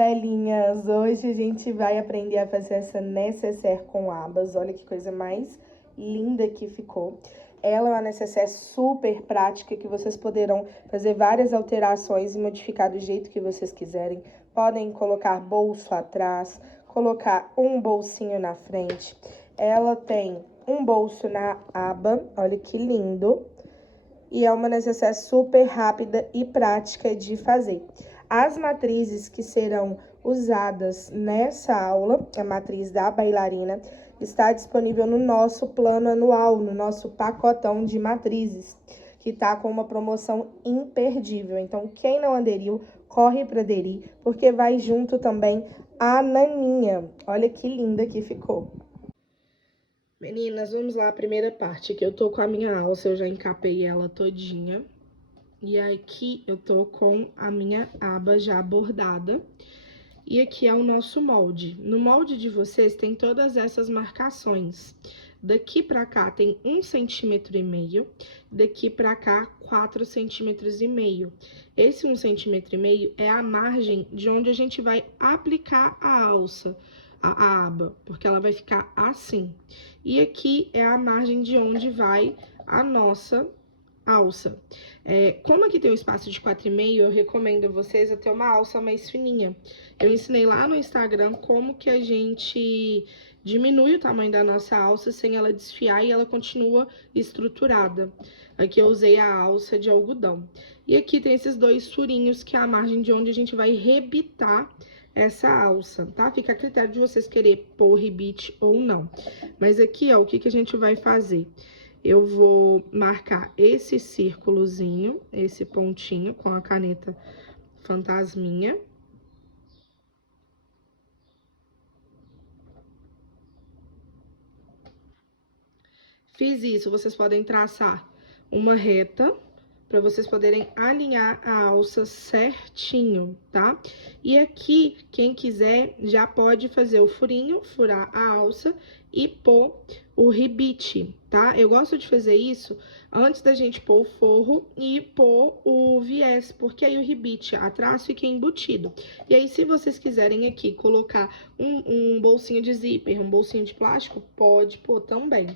belinhas! Hoje a gente vai aprender a fazer essa nécessaire com abas. Olha que coisa mais linda que ficou. Ela é uma nécessaire super prática que vocês poderão fazer várias alterações e modificar do jeito que vocês quiserem. Podem colocar bolso atrás, colocar um bolsinho na frente. Ela tem um bolso na aba, olha que lindo. E é uma nécessaire super rápida e prática de fazer. As matrizes que serão usadas nessa aula, a matriz da bailarina, está disponível no nosso plano anual, no nosso pacotão de matrizes, que está com uma promoção imperdível. Então, quem não aderiu, corre para aderir, porque vai junto também a naninha. Olha que linda que ficou. Meninas, vamos lá, a primeira parte, que eu tô com a minha alça, eu já encapei ela todinha. E aqui eu tô com a minha aba já bordada. E aqui é o nosso molde. No molde de vocês tem todas essas marcações. Daqui pra cá tem 1,5 cm, daqui pra cá 4,5 cm. Esse 1,5 cm é a margem de onde a gente vai aplicar a alça, a aba, porque ela vai ficar assim. E aqui é a margem de onde vai a nossa alça. Como aqui tem um espaço de 4,5, eu recomendo a vocês a ter uma alça mais fininha. Eu ensinei lá no Instagram como que a gente diminui o tamanho da nossa alça sem ela desfiar e ela continua estruturada. Aqui eu usei a alça de algodão. E aqui tem esses dois furinhos, que é a margem de onde a gente vai rebitar essa alça, tá? Fica a critério de vocês querer pôr rebite ou não. Mas aqui, ó, o que que a gente vai fazer? Eu vou marcar esse círculozinho, esse pontinho com a caneta fantasminha. Fiz isso, vocês podem traçar uma reta para vocês poderem alinhar a alça certinho, tá? E aqui, quem quiser, já pode fazer o furinho, furar a alça e pôr o rebite, tá? Eu gosto de fazer isso antes da gente pôr o forro e pôr o viés, porque aí o rebite atrás fica embutido. E aí, se vocês quiserem aqui colocar um bolsinho de zíper, um bolsinho de plástico, pode pôr também.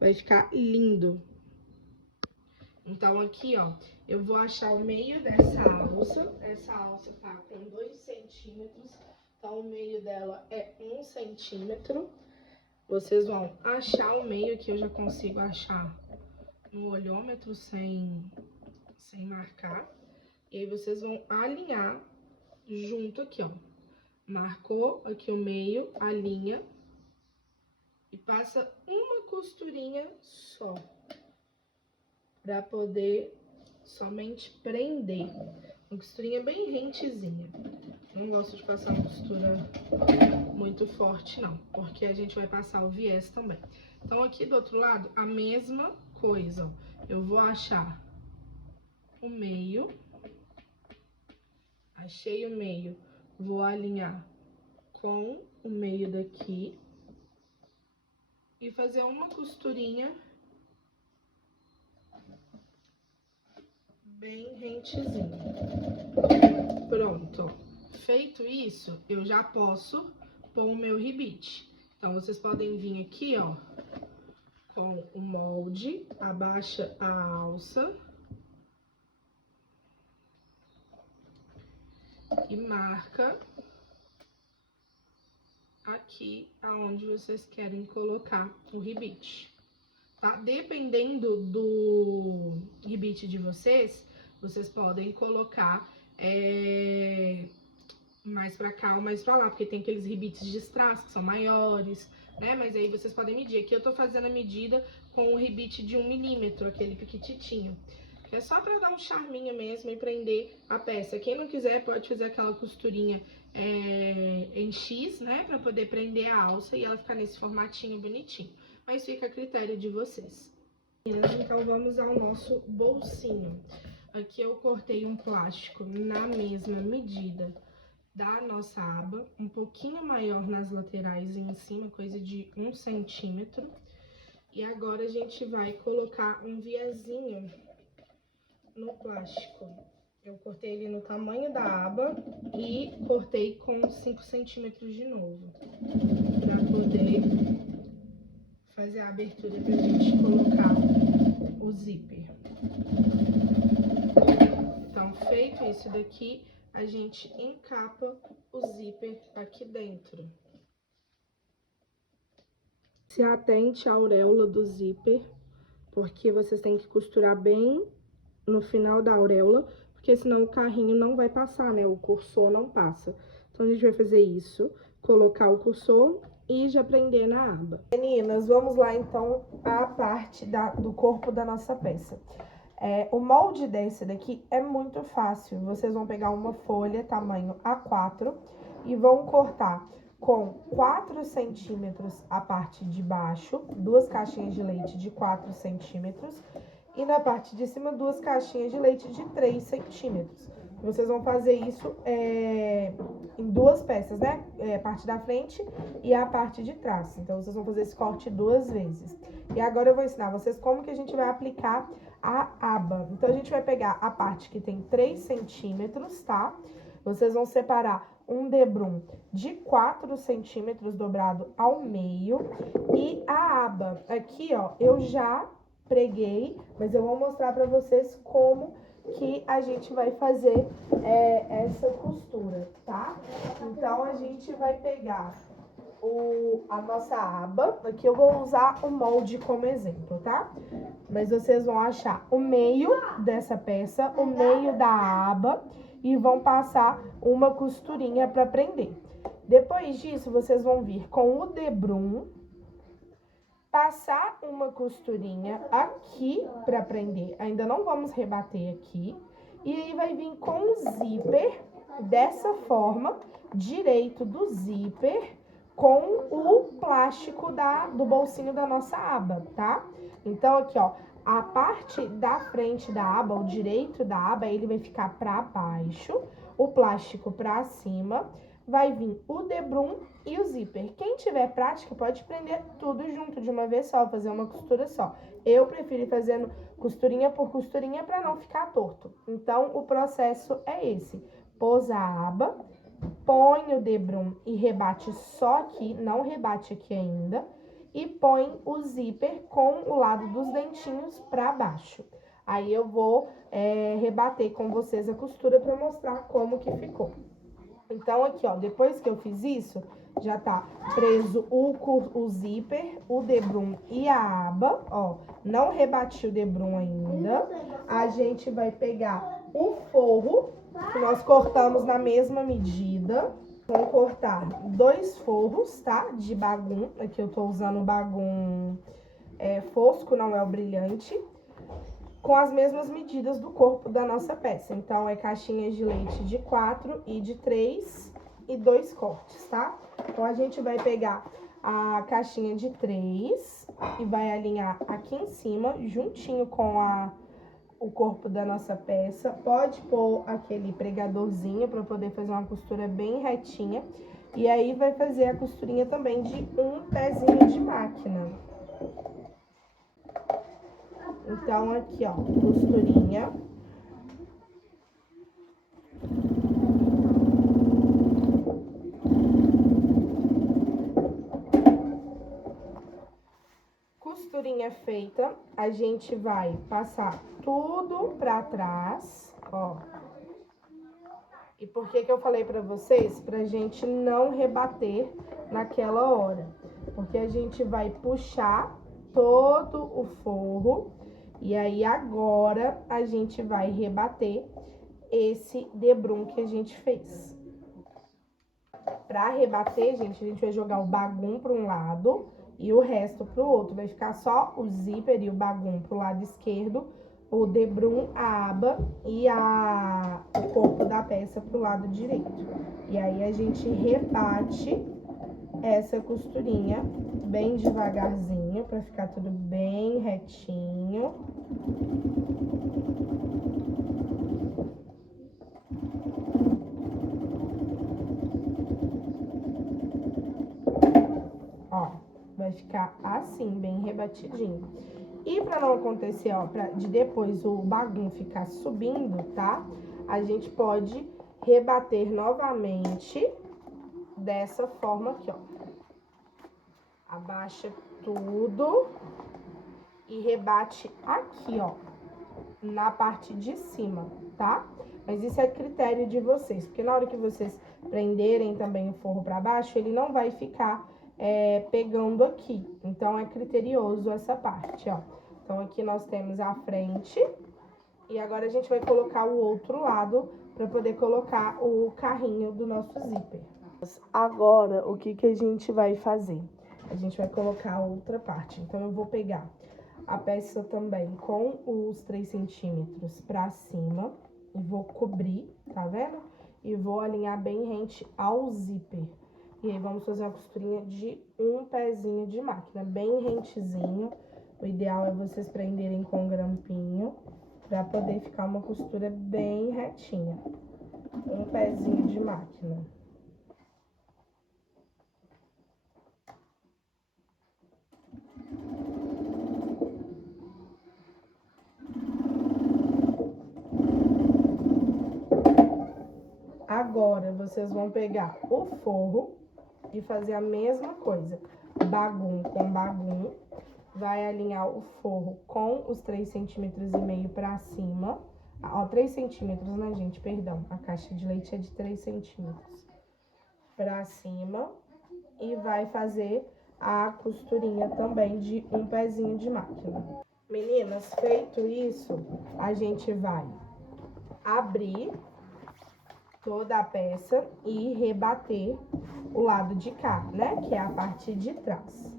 Vai ficar lindo. Então, aqui, ó, eu vou achar o meio dessa alça. Essa alça tá com 2 centímetros, então o meio dela é 1 centímetro. Vocês vão achar o meio, que eu já consigo achar no olhômetro sem marcar. E aí, vocês vão alinhar junto aqui, ó. Marcou aqui o meio, alinha e passa uma costurinha só, pra poder somente prender. Uma costurinha bem rentezinha. Não gosto de passar uma costura muito forte, não, porque a gente vai passar o viés também. Então, aqui do outro lado, a mesma coisa, ó. Eu vou achar o meio. Achei o meio, vou alinhar com o meio daqui e fazer uma costurinha bem rentezinha. Pronto. Feito isso, eu já posso pôr o meu rebite. Então, vocês podem vir aqui, ó, com o molde, abaixa a alça e marca aqui aonde vocês querem colocar o rebite, tá? Dependendo do rebite de vocês, vocês podem colocar mais pra cá ou mais pra lá, porque tem aqueles rebites de strass que são maiores, né? Mas aí vocês podem medir. Aqui eu tô fazendo a medida com o rebite de 1 milímetro, aquele piquititinho. É só pra dar um charminho mesmo e prender a peça. Quem não quiser pode fazer aquela costurinha em X, né? Pra poder prender a alça e ela ficar nesse formatinho bonitinho. Mas fica a critério de vocês. Então, vamos ao nosso bolsinho. Aqui eu cortei um plástico na mesma medida da nossa aba, um pouquinho maior nas laterais e em cima, coisa de 1 centímetro. E agora a gente vai colocar um viezinho no plástico. Eu cortei ele no tamanho da aba e cortei com 5 centímetros de novo, pra poder fazer a abertura pra gente colocar o zíper. Então, feito isso daqui, a gente encapa o zíper aqui dentro. Se atente à auréola do zíper, porque vocês têm que costurar bem no final da auréola, porque senão o carrinho não vai passar, né? O cursor não passa. Então, a gente vai fazer isso, colocar o cursor e já prender na aba. Meninas, vamos lá, então, a parte do corpo da nossa peça. O molde desse daqui é muito fácil. Vocês vão pegar uma folha tamanho A4 e vão cortar com 4 centímetros a parte de baixo, 2 caixinhas de leite de 4 centímetros, e na parte de cima, 2 caixinhas de leite de 3 centímetros. Vocês vão fazer isso em 2 peças, né? A parte da frente e a parte de trás. Então, vocês vão fazer esse corte 2 vezes. E agora eu vou ensinar vocês como que a gente vai aplicar a aba. Então, a gente vai pegar a parte que tem 3 centímetros, tá? Vocês vão separar um debrum de 4 centímetros dobrado ao meio. E a aba, aqui, ó, eu já preguei, mas eu vou mostrar pra vocês como que a gente vai fazer essa costura, tá? Então, a gente vai pegar a nossa aba, aqui eu vou usar o molde como exemplo, tá? Mas vocês vão achar o meio dessa peça, o meio da aba e vão passar uma costurinha pra prender. Depois disso, vocês vão vir com o debrum, passar uma costurinha aqui pra prender. Ainda não vamos rebater aqui. E aí, vai vir com o zíper, dessa forma, direito do zíper, com o plástico do bolsinho da nossa aba, tá? Então, aqui, ó, a parte da frente da aba, o direito da aba, ele vai ficar pra baixo, o plástico pra cima, vai vir o debrum e o zíper. Quem tiver prática pode prender tudo junto de uma vez só, fazer uma costura só. Eu prefiro ir fazendo costurinha por costurinha para não ficar torto. Então, o processo é esse. Pôs a aba, põe o debrum e rebate só aqui, não rebate aqui ainda. E põe o zíper com o lado dos dentinhos para baixo. Aí eu vou rebater com vocês a costura para mostrar como que ficou. Então, aqui, ó, depois que eu fiz isso, já tá preso o zíper, o debrum e a aba, ó. Não rebati o debrum ainda. A gente vai pegar o forro, que nós cortamos na mesma medida. Vamos cortar 2 forros, tá? De bagum. Aqui eu tô usando o bagum fosco, não é o brilhante. Com as mesmas medidas do corpo da nossa peça. Então, é caixinhas de leite de 4 e de 3 e 2 cortes, tá? Então, a gente vai pegar a caixinha de 3 e vai alinhar aqui em cima, juntinho com o corpo da nossa peça. Pode pôr aquele pregadorzinho para poder fazer uma costura bem retinha. E aí, vai fazer a costurinha também de um pezinho de máquina. Então, aqui, ó, costurinha. Costurinha feita, a gente vai passar tudo pra trás, ó. E por que que eu falei pra vocês? Pra gente não rebater naquela hora. Porque a gente vai puxar todo o forro. E aí, agora, a gente vai rebater esse debrum que a gente fez. Pra rebater, gente, a gente vai jogar o bagum para um lado e o resto pro outro. Vai ficar só o zíper e o bagum pro lado esquerdo, o debrum, a aba e o corpo da peça pro lado direito. E aí, a gente rebate essa costurinha bem devagarzinho, pra ficar tudo bem retinho. Ó, vai ficar assim, bem rebatidinho. E pra não acontecer, ó, de depois o bagum ficar subindo, tá? a gente pode rebater novamente dessa forma aqui, ó. Abaixa tudo e rebate aqui, ó, na parte de cima, tá? Mas isso é critério de vocês, porque na hora que vocês prenderem também o forro pra baixo, ele não vai ficar pegando aqui. Então, é criterioso essa parte, ó. Então, aqui nós temos a frente e agora a gente vai colocar o outro lado para poder colocar o carrinho do nosso zíper. Agora, o que a gente vai fazer? A gente vai colocar a outra parte. Então, eu vou pegar a peça também com os 3 centímetros pra cima e vou cobrir, tá vendo? E vou alinhar bem rente ao zíper. E aí, vamos fazer uma costurinha de um pezinho de máquina, bem rentezinho. O ideal é vocês prenderem com grampinho, pra poder ficar uma costura bem retinha. Um pezinho de máquina. Agora, vocês vão pegar o forro e fazer a mesma coisa. Bagum com bagum. Vai alinhar o forro com os 3,5 centímetros pra cima. Ó, 3 centímetros, né, gente? Perdão, a caixa de leite é de 3 centímetros. Pra cima. E vai fazer a costurinha também de um pezinho de máquina. Meninas, feito isso, a gente vai abrir toda a peça e rebater o lado de cá, né? Que é a parte de trás.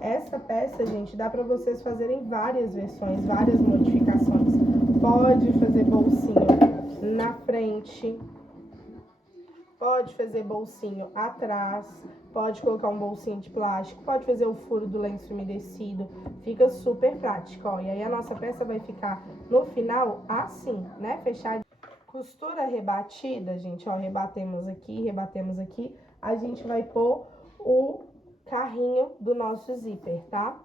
Essa peça, gente, dá pra vocês fazerem várias versões, várias modificações. Pode fazer bolsinho na frente, pode fazer bolsinho atrás, pode colocar um bolsinho de plástico, pode fazer o furo do lenço umedecido, fica super prático, ó. E aí a nossa peça vai ficar no final assim, né, fechadinha. Costura rebatida, gente, ó, rebatemos aqui, a gente vai pôr o carrinho do nosso zíper, tá?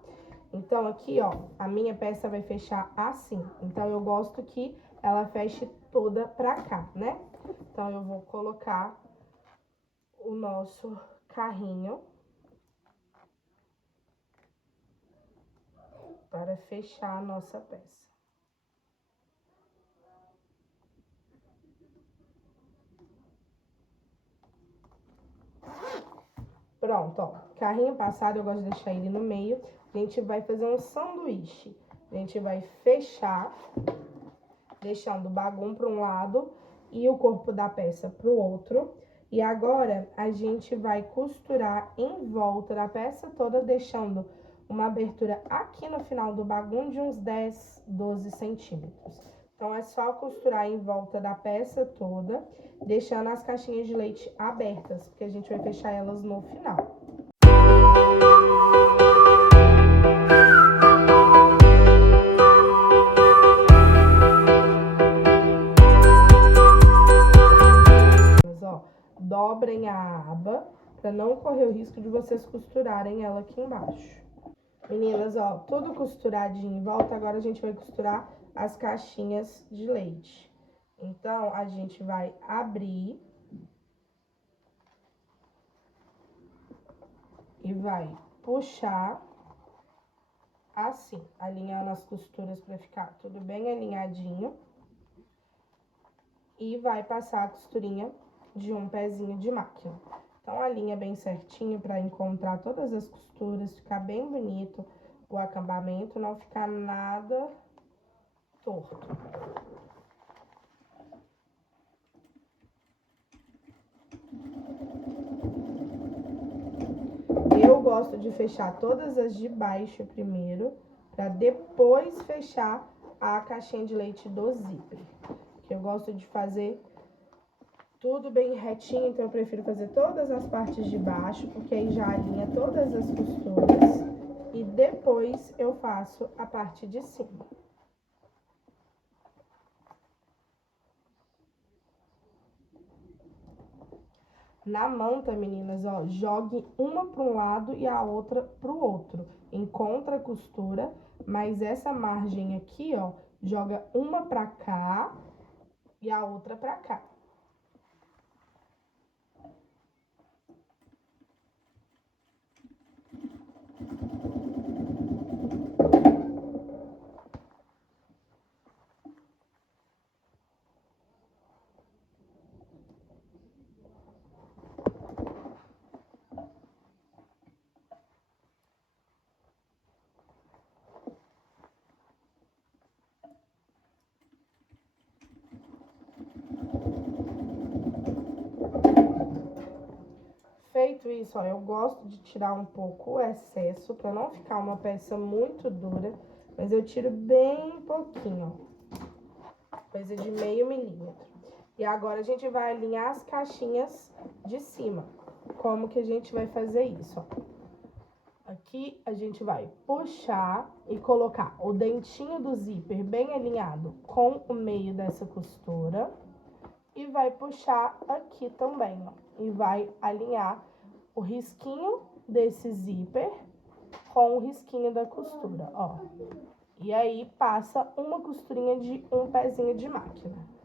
Então, aqui, ó, a minha peça vai fechar assim. Então, eu gosto que ela feche toda pra cá, né? Então, eu vou colocar o nosso carrinho para fechar a nossa peça. Pronto, ó, carrinho passado, eu gosto de deixar ele no meio. A gente vai fazer um sanduíche. A gente vai fechar, deixando o bagum para um lado e o corpo da peça para o outro. E agora, a gente vai costurar em volta da peça toda, deixando uma abertura aqui no final do bagum de uns 10, 12 centímetros. Então, é só costurar em volta da peça toda, deixando as caixinhas de leite abertas, porque a gente vai fechar elas no final. Ó, dobrem a aba, para não correr o risco de vocês costurarem ela aqui embaixo. Meninas, ó, tudo costuradinho em volta, agora a gente vai costurar as caixinhas de leite. Então, a gente vai abrir e vai puxar assim, alinhando as costuras para ficar tudo bem alinhadinho. E vai passar a costurinha de um pezinho de máquina. Então, alinha bem certinho para encontrar todas as costuras, ficar bem bonito o acabamento, não ficar nada torto. Eu gosto de fechar todas as de baixo primeiro, para depois fechar a caixinha de leite do zíper. Que eu gosto de fazer tudo bem retinho, então eu prefiro fazer todas as partes de baixo, porque aí já alinha todas as costuras. E depois eu faço a parte de cima. Na manta, meninas, ó, jogue uma para um lado e a outra para o outro. Em contra costura, Mas essa margem aqui, ó, joga uma pra cá e a outra pra cá. Feito isso, ó, eu gosto de tirar um pouco o excesso, pra não ficar uma peça muito dura, mas eu tiro bem pouquinho, ó, coisa de meio milímetro. E agora a gente vai alinhar as caixinhas de cima. Como que a gente vai fazer isso, ó? Aqui a gente vai puxar e colocar o dentinho do zíper bem alinhado com o meio dessa costura. E vai puxar aqui também, ó. E vai alinhar o risquinho desse zíper com o risquinho da costura, ó. E aí, passa uma costurinha de um pezinho de máquina.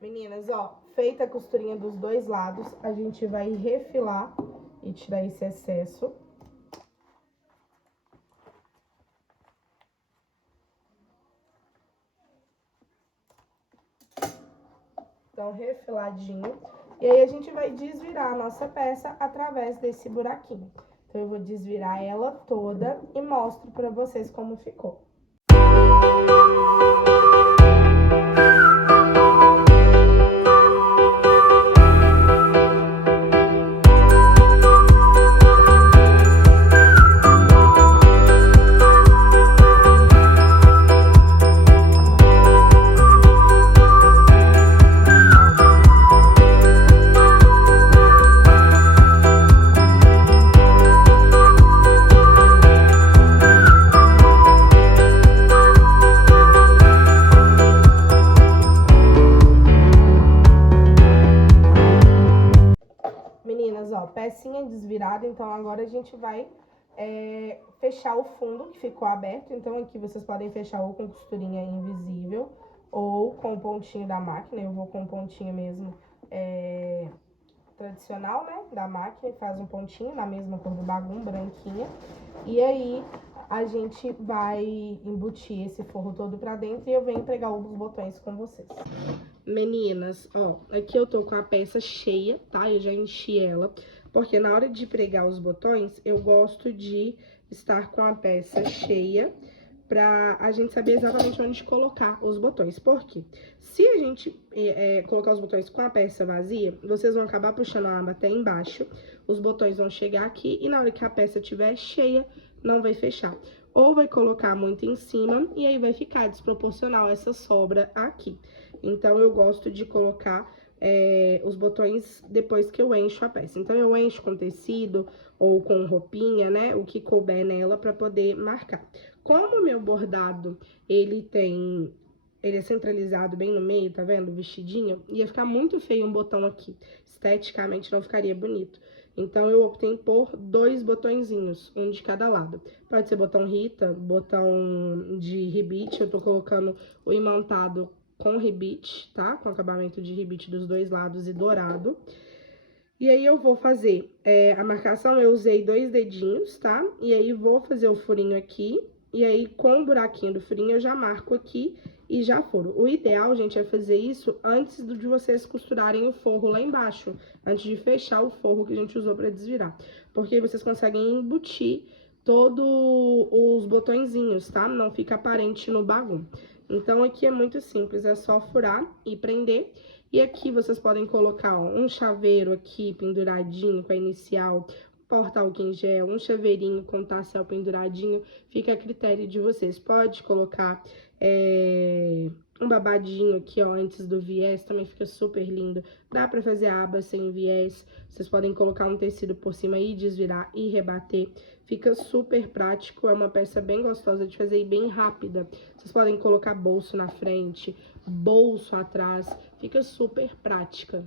Meninas, ó, feita a costurinha dos dois lados, a gente vai refilar e tirar esse excesso. Então, refiladinho. E aí, a gente vai desvirar a nossa peça através desse buraquinho. Então, eu vou desvirar ela toda e mostro pra vocês como ficou. Meninas, ó, pecinha desvirada, então agora a gente vai fechar o fundo que ficou aberto. Então aqui vocês podem fechar ou com costurinha invisível ou com o pontinho da máquina. Eu vou com o pontinho mesmo tradicional, né, da máquina, e faz um pontinho na mesma cor do bagum, branquinha. E aí a gente vai embutir esse forro todo pra dentro e eu venho pregar os botões com vocês. Meninas, ó, aqui eu tô com a peça cheia, tá? Eu já enchi ela, porque na hora de pregar os botões, eu gosto de estar com a peça cheia pra a gente saber exatamente onde colocar os botões. Por quê? Se a gente colocar os botões com a peça vazia, vocês vão acabar puxando a aba até embaixo, os botões vão chegar aqui e na hora que a peça estiver cheia, não vai fechar. Ou vai colocar muito em cima e aí vai ficar desproporcional essa sobra aqui. Então, eu gosto de colocar os botões depois que eu encho a peça. Então, eu encho com tecido ou com roupinha, né? O que couber nela pra poder marcar. Como o meu bordado, ele é centralizado bem no meio, tá vendo? O vestidinho, ia ficar muito feio um botão aqui. Esteticamente, não ficaria bonito. Então, eu optei por 2 botõezinhos, um de cada lado. Pode ser botão Rita, botão de rebite. Eu tô colocando o imantado com rebite, tá? Com acabamento de rebite dos dois lados e dourado. E aí, eu vou fazer a marcação, eu usei 2 dedinhos, tá? E aí, vou fazer o furinho aqui. E aí, com o buraquinho do furinho, eu já marco aqui e já furo. O ideal, gente, é fazer isso antes de vocês costurarem o forro lá embaixo. Antes de fechar o forro que a gente usou pra desvirar. Porque aí vocês conseguem embutir todos os botõezinhos, tá? Não fica aparente no bagulho. Então, aqui é muito simples, é só furar e prender. E aqui vocês podem colocar, ó, um chaveiro aqui penduradinho com a inicial, porta-álcool em gel, um chaveirinho com tassel penduradinho, fica a critério de vocês. Pode colocar um babadinho aqui, ó, antes do viés, também fica super lindo. Dá pra fazer a aba sem viés, vocês podem colocar um tecido por cima e desvirar e rebater. Fica super prático, é uma peça bem gostosa de fazer e bem rápida. Vocês podem colocar bolso na frente, bolso atrás, fica super prática.